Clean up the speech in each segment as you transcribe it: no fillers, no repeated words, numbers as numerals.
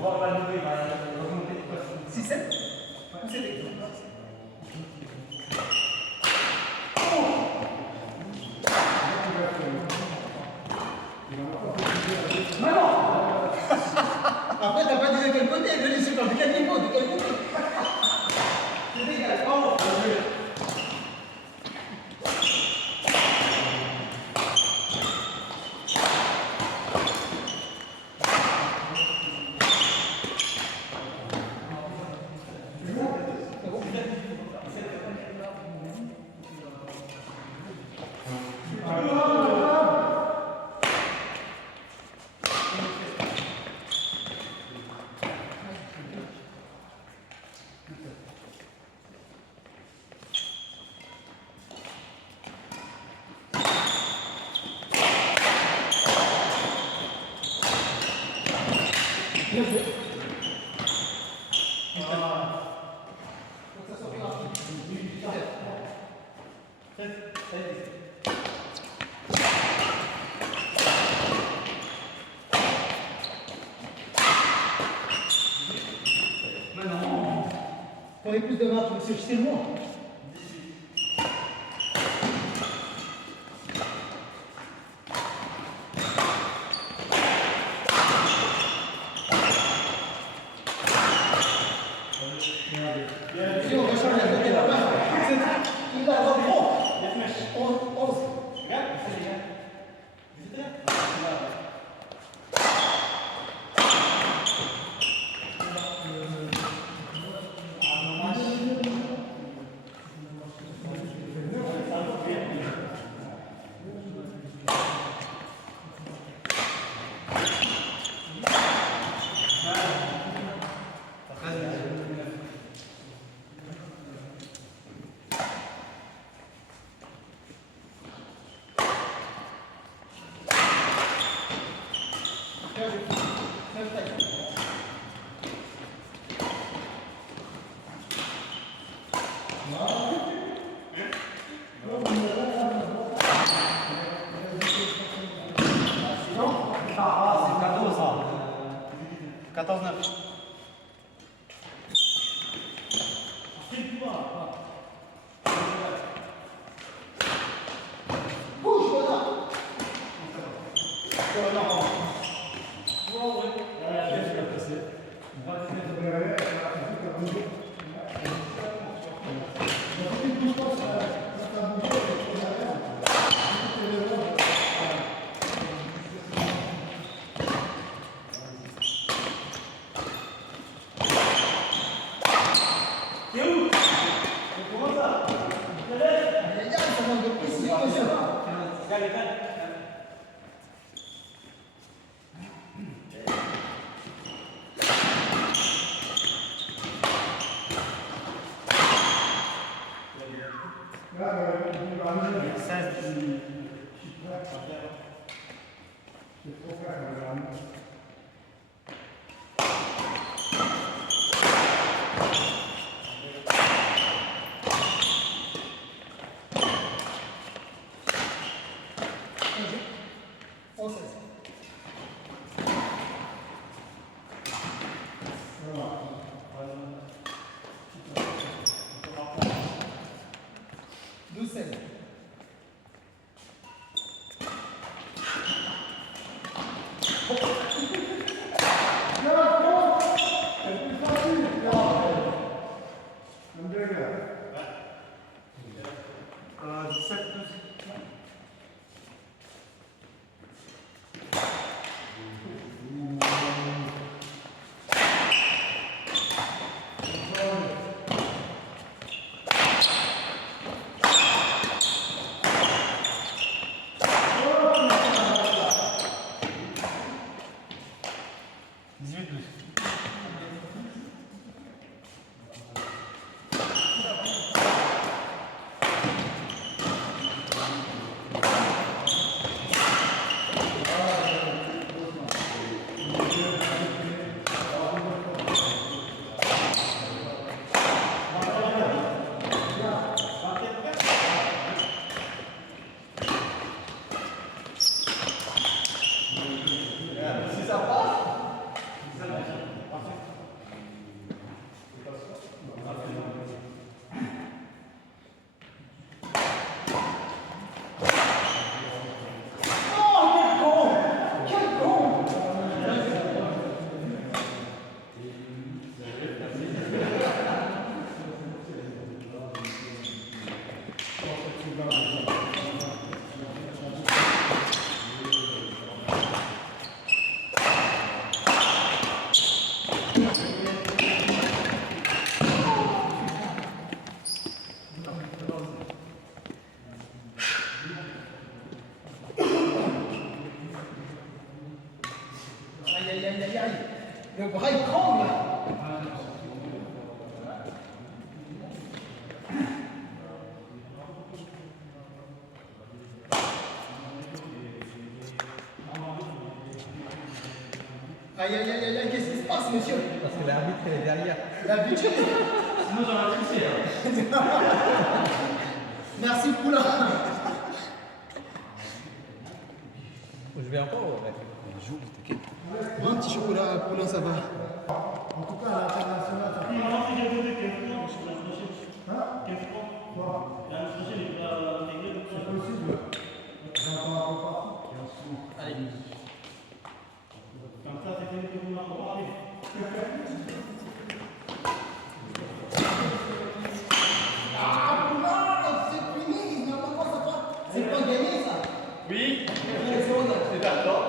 va voir la nouvelle, il va remonter de quoi. 6-7 ou 7 Après, t'as pas dit de quel côté, je dis de quel niveau, de quel côté. C'est égal. Oh, Prenez plus de marque, monsieur, c'est moi. Si on va changer la côté là-bas, il va avoir bon. 11. Regarde, c'est cadeau ça. 14-9. aïe, aïe, aïe, aïe. Le bras il tremble. Aïe, aïe, aïe, aïe, qu'est-ce qui se passe, monsieur? Parce que l'arbitre est derrière. L'arbitre. Sinon, j'en ai triché. Hein. Merci, Poulain. Je vais encore, ouais. Un petit chocolat, Poulain, ça va. En tout cas, à l'international, ça va. Il m'a montré que j'ai posé 15 francs sur la prochaine. Hein? 15 francs. Quoi? La prochaine, il va intégrer. C'est possible. Allez. Comme ça, c'est fini que vous m'en parlez. Ah, Poulain, c'est fini. N'importe quoi, ça va. C'est pas gagné, ça. Oui. C'est d'accord.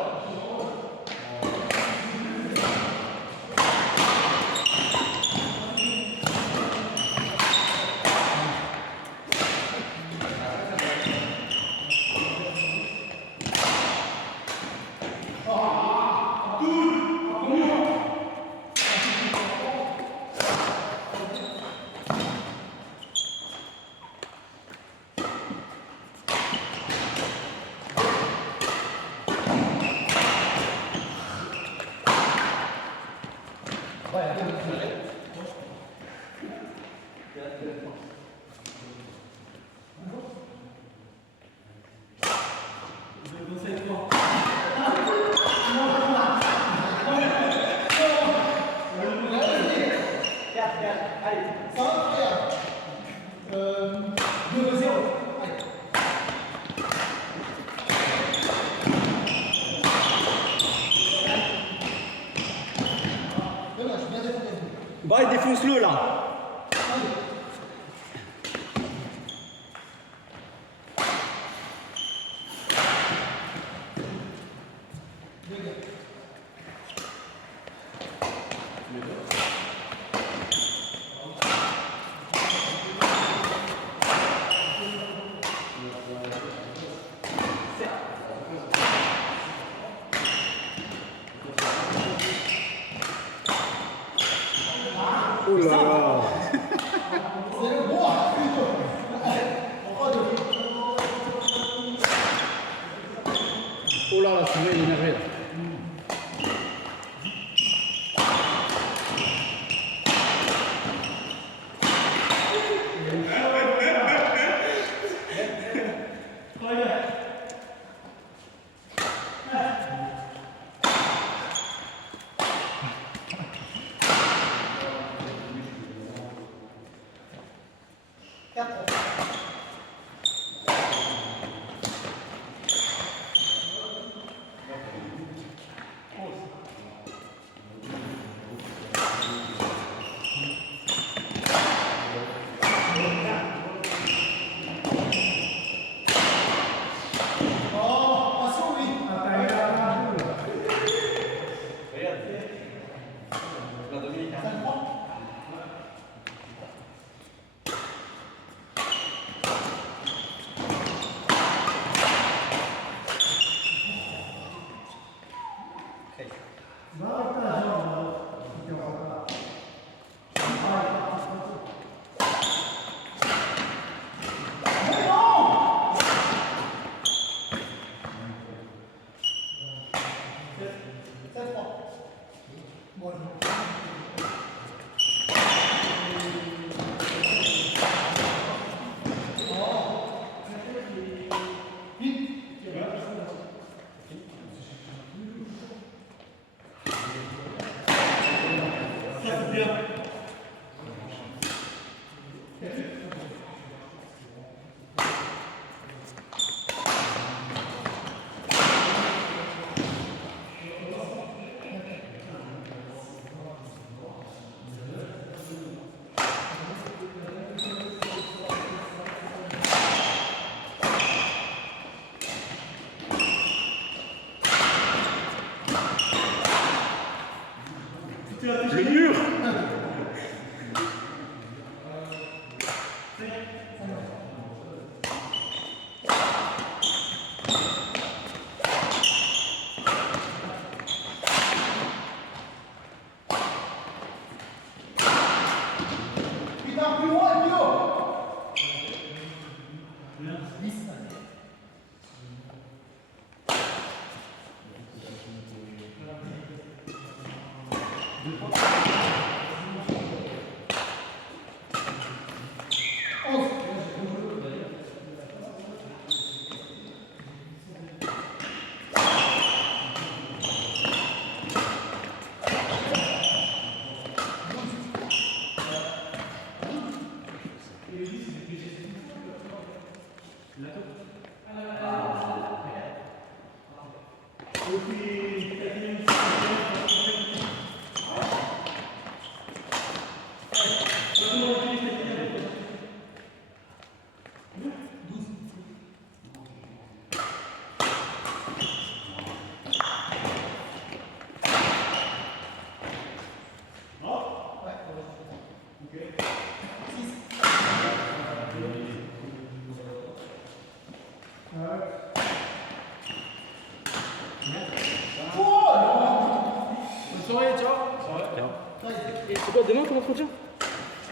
Ça va, frère. 2-0. Voilà, je viens d'être prévenu. Bah, il défonce-le là. Allez. Deux gars. Oh là là. C'est le roi. Oh là là, celui-là, il est énervé là. Le mur. Bonne soirée, ciao. Et c'est quoi demain ton entretien?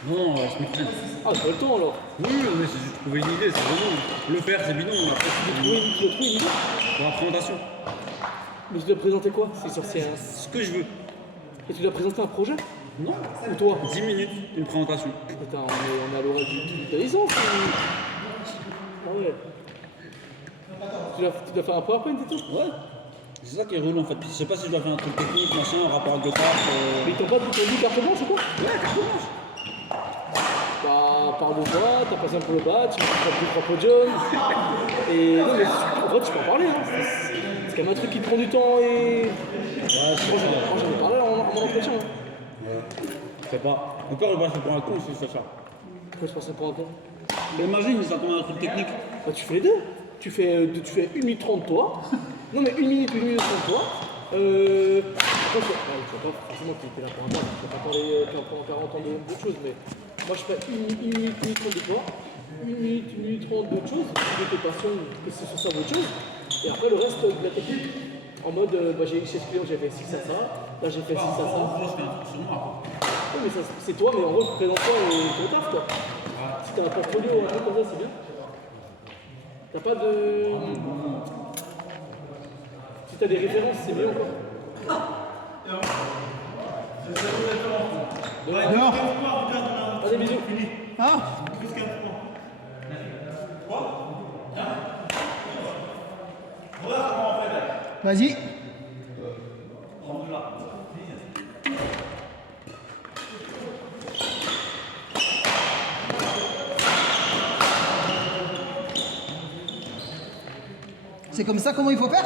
Non, la semaine prochaine. Ah, t'as le temps alors. Oui, mais c'est juste trouver une idée, c'est vraiment. Le faire, c'est bidon. Après, Tu as trouvé une idée? pour la présentation. Mais tu dois présenter quoi? C'est sur c'est un... Ce que je veux. Et tu dois présenter un projet? Non. Ou toi? 10 minutes, une présentation. Putain, on est à l'oral de la licence ou... Ah ouais. Tu dois faire un PowerPoint et tout? Ouais. C'est ça qui est relou en fait. Je sais pas si je dois faire un truc technique, machin, en rapport avec le taf. Mais ils t'ont pas dit carte blanche ou quoi? Ouais, carte blanche. Bah, parle de toi, t'as passé un peu le badge, tu as pris 3 podiums. Et non, mais en fait, tu peux en parler. Hein. C'est quand même un truc qui te prend du temps et. Ouais, Moi, j'en ai parlé à mon entretien. Hein. je sais pas. Encore, il va se prendre un con si c'est ça. Pourquoi je pensais pas un temps? Mais imagine, ça tombe un truc technique. Bah, tu fais les deux. Tu fais 1 minute 30 toi. Non, mais 1 minute 30 toi. Après, tu vas pas forcément que tu es là pour un temps. Tu vas pas parler pendant 40 ans d'autres choses. Mais moi, je fais 1 minute 30 de toi. 1 minute 30 d'autres choses. De tes passions, que ce soit ça d'autres choses. Et après, le reste de la technique. En mode, j'ai chez ce client, j'ai fait 6 à ça. Là, j'ai fait 6 à ça. En gros, je fais un truc sur moi. Oui, mais ça, c'est toi, mais en gros, présente-toi et ton taf, quoi. Si t'as un portfolio ou un truc comme ça, c'est bien. T'as pas de. Si t'as des références, c'est mieux encore. Dehors. Allez, bisous. Ah. Vas-y. C'est comme ça comment il faut faire?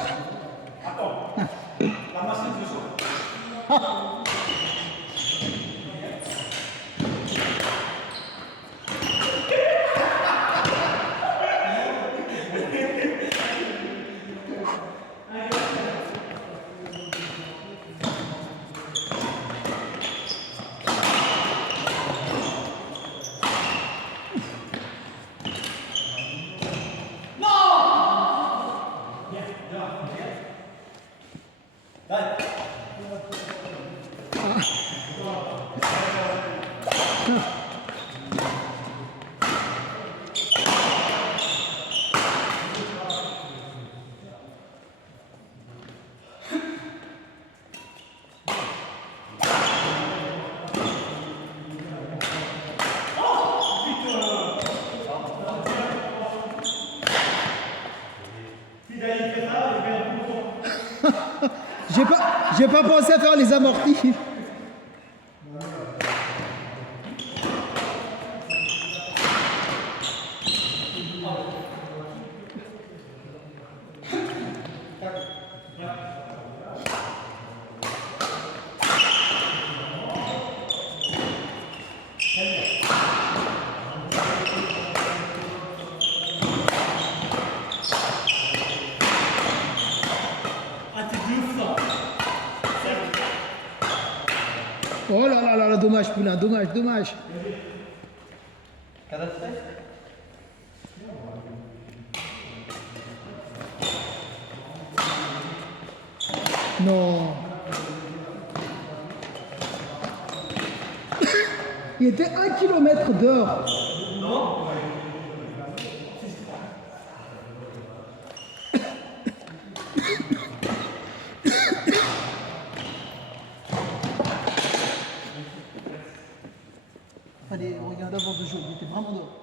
J'ai pas pensé à faire les amortis. Oh là là là là, dommage Poulain, dommage, dommage. Non. Il était 1 kilomètre dehors. d'avance de jeu, il était vraiment dehors.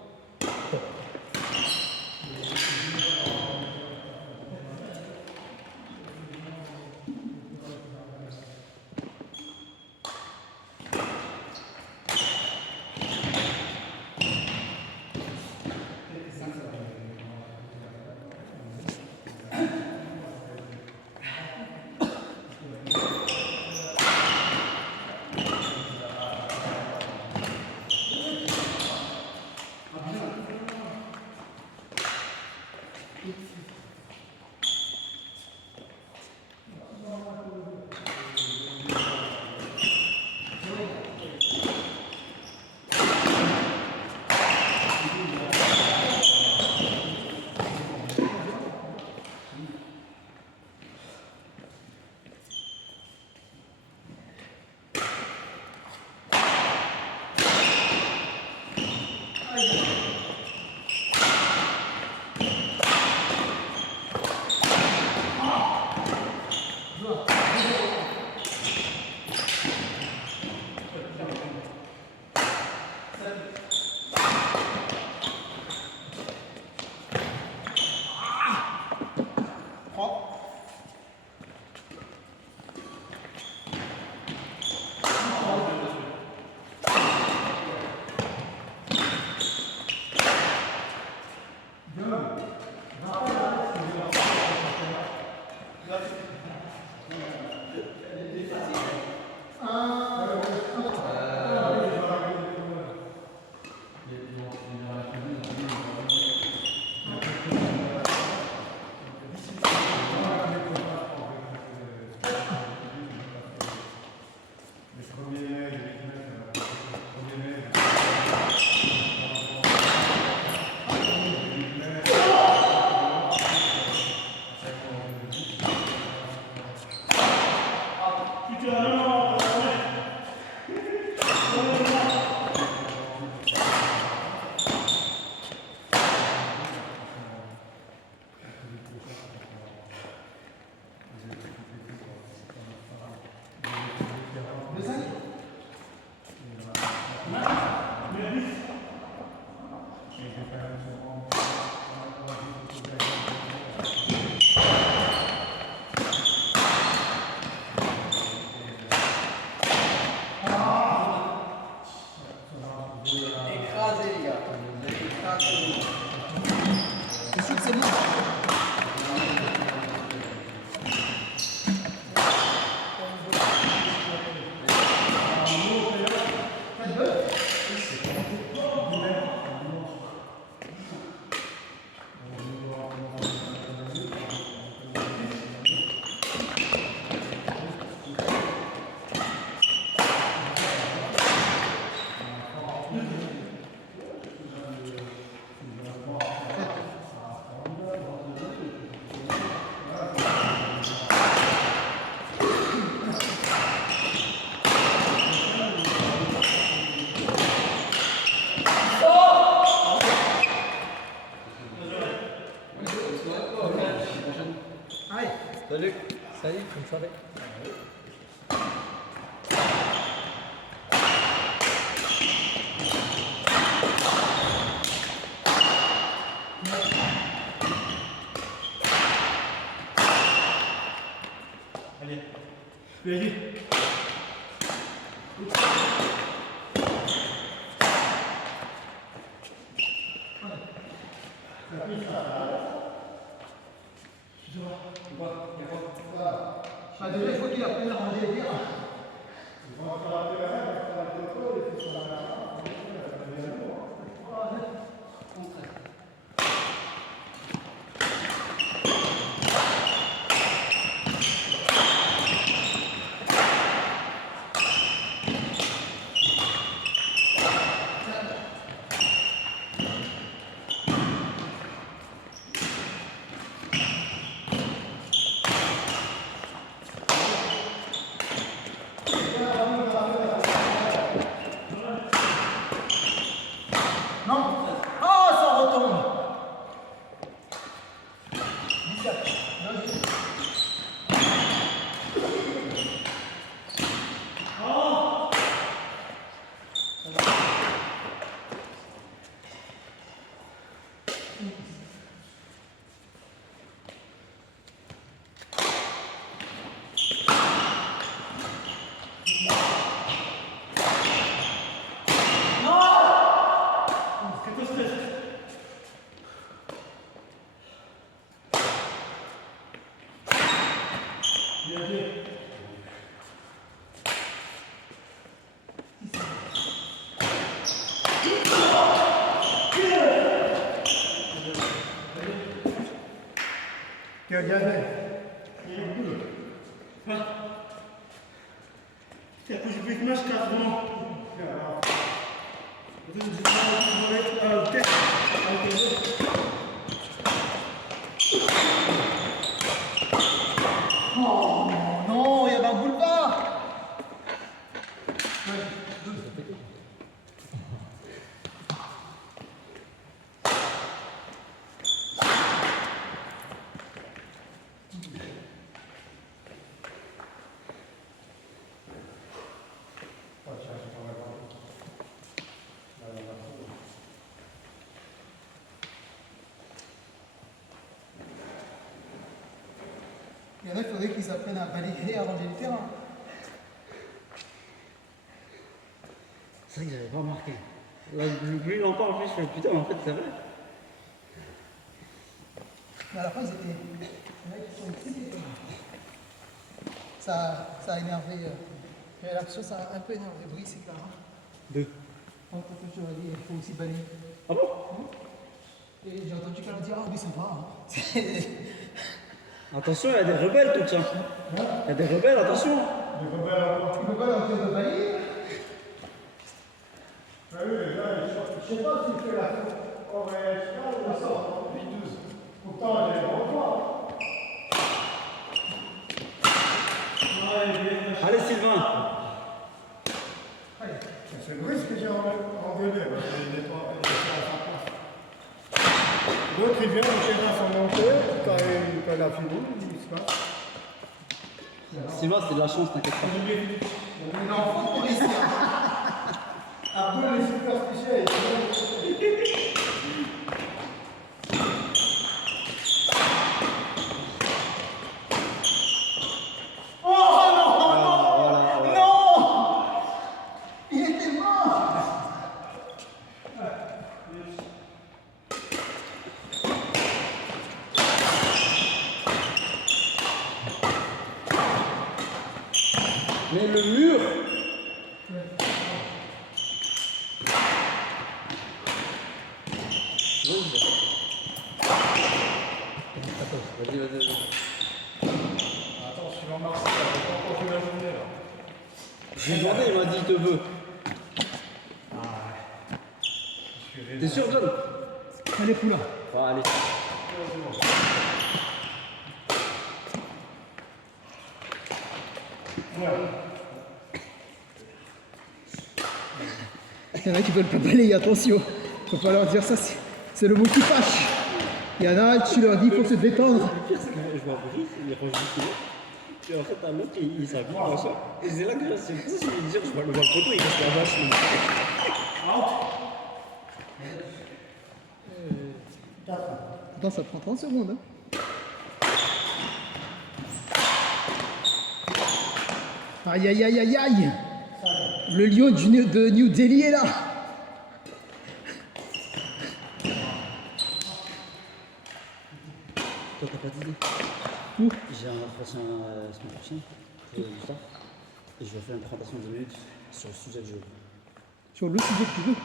Salut. Salut, bonne soirée. Allez. Vas-y. Ah, déjà, il faut qu'il apprenne à ranger les tirs. Non. Oh, ça retombe. Quel gars Как уже быть машка, но... Non, il y avait un boulevard. Il y en a, il faudrait qu'ils apprennent à balayer et à ranger le terrain. C'est vrai que j'avais pas remarqué. Là, lui, il en parle, je fais putain, en fait, c'est vrai. Mais à la fin, ils étaient. Il y en a qui sont ici. Ça a énervé. J'ai l'impression que ça a un peu énervé Brice et Clara. Deux. Quand je leur ai dit, il faut aussi balayer. Ah bon? Et j'ai entendu Clara dire, ah oui, c'est vrai. Attention, il y a des rebelles, tout tient. Il y a des rebelles, attention. Tu peux pas leur dire de balayer? Je sais pas si tu fais la pourtant, elle est revoir. Allez, Sylvain. C'est Brice que j'ai engueulé, parce qu'il n'est pas à sa place. L'autre, il vient, il gère son monteur, quand il a fini, il se passe. Sylvain, c'est de la chance, t'inquiète pas. Il est en fond pour ici. Abdul est superstitieux. Il était mort. Mais le mur. Vas-y, vas-y, vas-y. Attends, je suis en Marseille, j'ai pas encore fait la journée là. J'ai demandé, il m'a dit, il te veut. T'es sûr, John? Elle est fou là. Bon, allez. Il y en a qui veulent pas balayer, attention. Faut pas leur dire ça, c'est le mot qui fâche. Il y en a, tu leur dis, il faut se détendre. Le pire, c'est que je vois Brice, il est rejoue. Puis en fait, un l'autre, il s'habille dans ça. Et c'est là que c'est pour ça que je vais dire, je vois le photo, il reste la vache. Attends, ça prend 30 secondes. Hein. Aïe, aïe, aïe, aïe, aïe. Le lion de New Delhi est là. Toi, t'as pas d'idée? Où? J'ai un entretien la semaine prochaine pour du staff. Et je vais faire une présentation de 10 minutes sur le sujet du jeu. Sur le sujet que tu veux.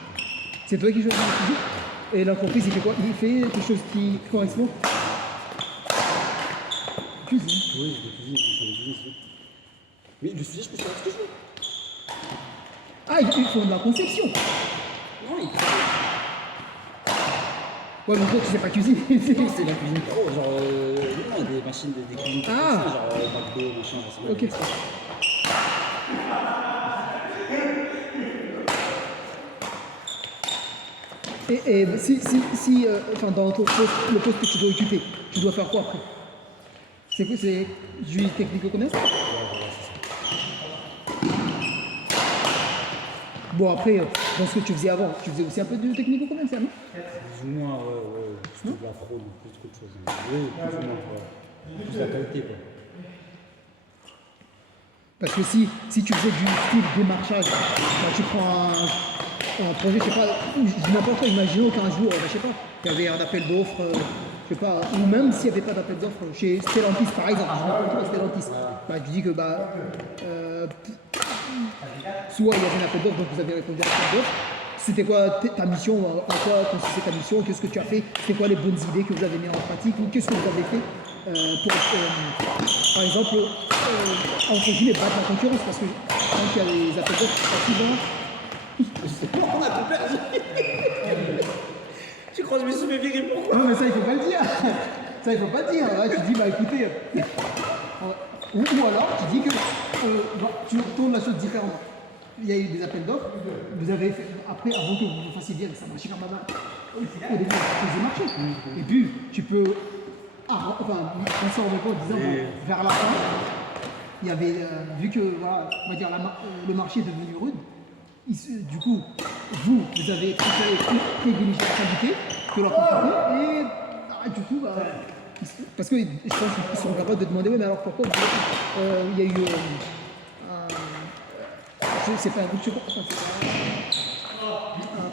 C'est toi qui choisis le sujet. Et l'entreprise, il fait quoi? Il fait quelque chose qui correspond. Cuisine. Oui, je vais cuisiner, je vais faire des cuisines. Mais le sujet, je peux faire ce que je veux. Ah, ils font de la conception. Non, il Ouais, mais toi, tu sais pas cuisiner. Non, c'est la cuisine pro, genre, non, des machines, des cuisines comme Ah. ça, genre McDo, machin, j'en sais pas. Ok. Et si enfin, dans ton poste, le poste que tu dois occuper, tu dois faire quoi après? C'est quoi? C'est du technico-commerce? Bon, après, dans ce que tu faisais avant, tu faisais aussi un peu de technico-commercial, non? Plus ou moins, ouais, c'était de la fraude, plus de choses. Oui, plus ou moins, ouais. Plus la qualité, quoi. Parce que si tu faisais du style démarchage, bah, tu prends un projet, je sais pas, n'importe quoi, imaginons qu'un jour, bah, je sais pas, il y avait un appel d'offres je sais pas, ou même s'il n'y avait pas d'appel d'offres chez Stellantis par exemple, je rencontre Stellantis, bah, je dis que soit il y avait un appel d'offres, donc vous avez répondu à l'appel d'offres. C'était quoi ta mission, en quoi consistait ta mission, qu'est-ce que tu as fait, c'était quoi les bonnes idées que vous avez mises en pratique, ou qu'est-ce que vous avez fait par exemple, entre guillemets, battre la concurrence, parce que quand il y a les appels d'offres, c'est pas souvent. On a tout perdu. Tu crois que je me suis fait virer pourquoi? Non mais ça il faut pas le dire. Ça il faut pas le dire. Là, tu dis bah écoutez. Ou alors tu dis que tu tournes la chose différemment. Il y a eu des appels d'offres, vous avez fait, après avant que vous fassiez bien, ça marchait quand même au début ça faisait marcher. Et puis tu peux penser en compte en disant bon, vers la fin, il y avait vu que voilà, on va dire le marché est devenu rude. Du coup, vous avez préféré privilégier la qualité que la quantité et du coup, parce que je pense qu'ils sont capables de demander, oui, mais alors pourquoi il y a eu c'est pas un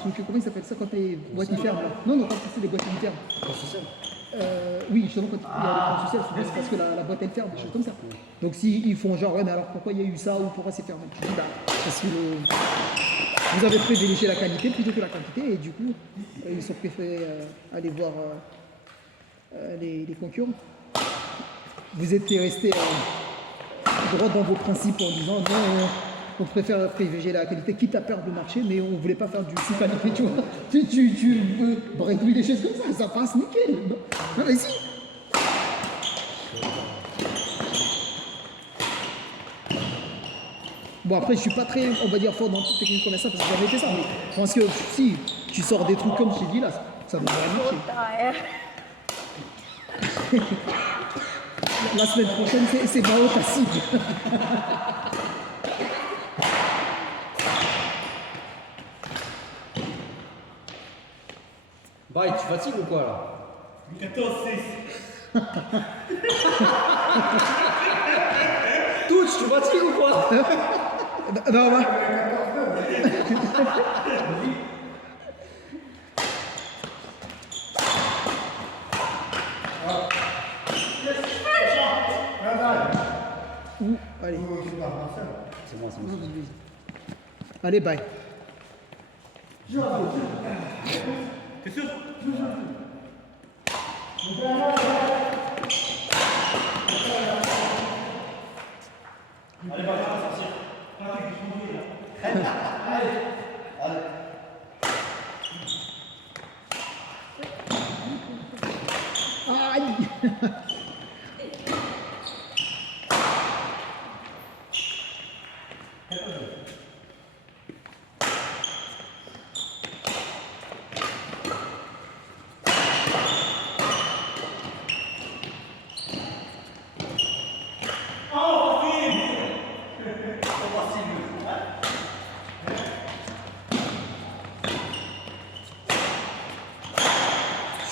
truc, comment il s'appelle ça quand les boîtes ils ferment là. Non, quand c'est des boîtes qui ferment. Oui, justement, quand il y a des plans sociaux, souvent c'est parce que la boîte elle ferme, des choses comme ça. Donc s'ils font genre, ouais, mais alors pourquoi il y a eu ça ou pourquoi c'est fermé? Tu dis, parce que vous avez privilégié la qualité plutôt que la quantité et du coup, ils ont préféré aller voir les concurrents. Vous êtes resté droit dans vos principes en disant, non, on préfère privilégier la qualité, quitte à perdre le marché, mais on ne voulait pas faire du sous-qualité, tu vois. Tu veux réduire des choses comme ça passe nickel. Non, mais si. Bon, après, je suis pas très, on va dire, fort dans toute technique comme ça, parce que j'avais fait ça, mais je pense que si tu sors des trucs comme je t'ai dit là, ça va marcher. La semaine prochaine, c'est Mao ta cible. Bye, tu fatigues ou quoi là? 14-6. Touch, tu fatigues ou quoi? Non, va. Allez. C'est moi. Allez, bye. T'es sûr? Allez, va sortir. Pratique, je m'ennuie là. Allez. Aïe.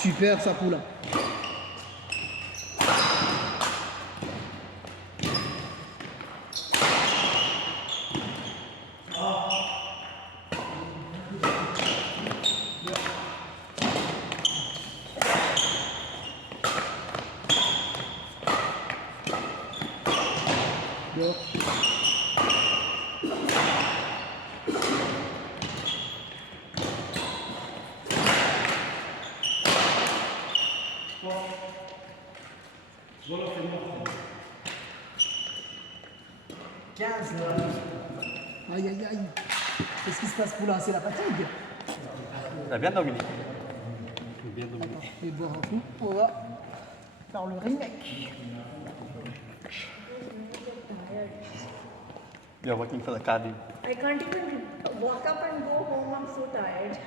Super, ça coule là. Bon. Voilà, c'est bon. 15 là. Aïe, aïe, aïe. Qu'est-ce qui se passe pour là? C'est la fatigue. T'as bien dominé. Bien dominé. Attends, je vais boire un coup. On va faire le remake. You're working for the cardio. I can't even walk up and go home. I'm so tired.